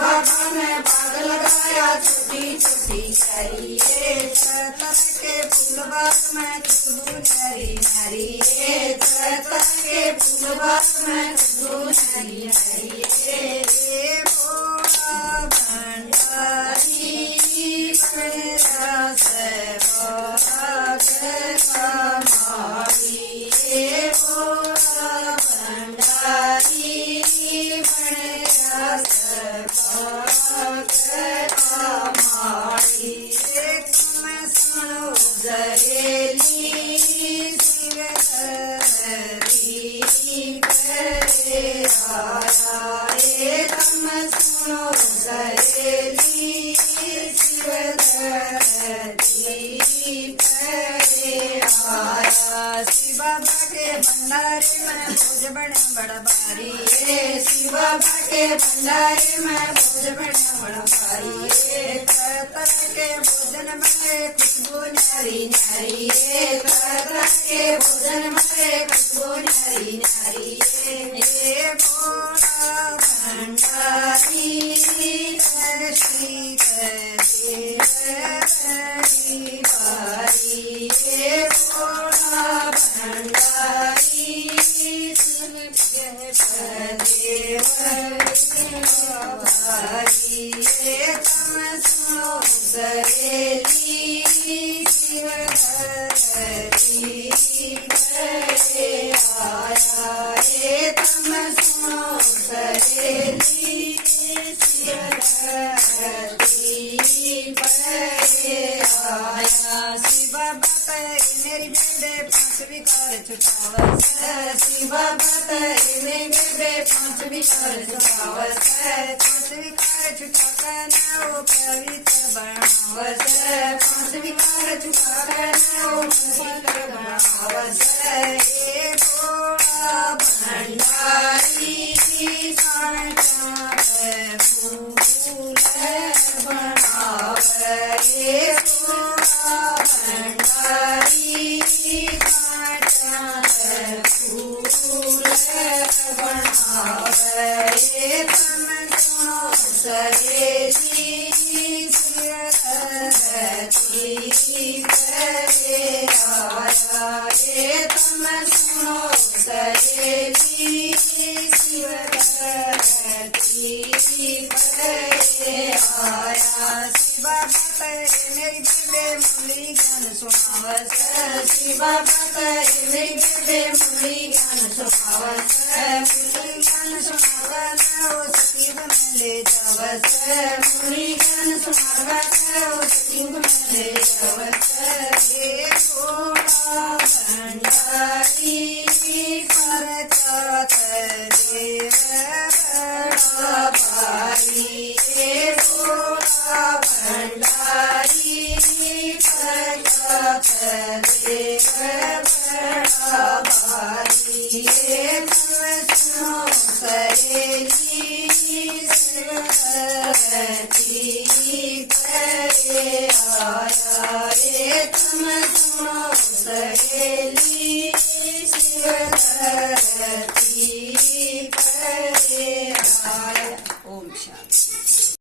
बाबा ने बाग लगाया छोटी छोटी क्यारी तरह के फूल बाग में खुशबू न्यारी न्यारी तरह के फूल बाग में खुशबू न्यारी न्यारी भोला भंडारी मेरा से बाग कमारी भोला भंडारी मेरा से भंडारी में भोज बड़ा बड़ा भारी शिव बाबा के भंडारी में भोज बड़ा बड़ा भारी तरह के भोजन में खुशबू न्यारी न्यारी तरह के भोजन में खुशबू न्यारी न्यारी भोला भंडारी श्री भोला भंडारी तम सुनो सहेली शिव धरती आया तम सुनो सहेली शिव धरती आया शिव मेरी बेबे पांच विकार छुटावस शिव मेरी बेबे पांच विकार छुटावस पांच विकार छुटाकर न वो पवित्र बनावस पांच विकार छुटाकर न वो पवित्र बनावस भोला भंडारी फूल बनावे भोला भंडारी फूल बनावे तम सुनो सहेली आया तम सुनो सहेली शिव धरती आया शिव मेरी बेबे मुरली ज्ञान सुनावस शिव मेरी बेबे मुरली ज्ञान सुनावस मुरली ज्ञान सुनावन ओ सतीब में ले जावस मुरली ज्ञान सुनावन ओ सतीब में ले जावस भोला भंडारी परचात देव बड़ा भारी भोला भंडारी परचात देव बड़ा भारी तम सुनो सहेली शिव धरती आया तम सुनो सहेली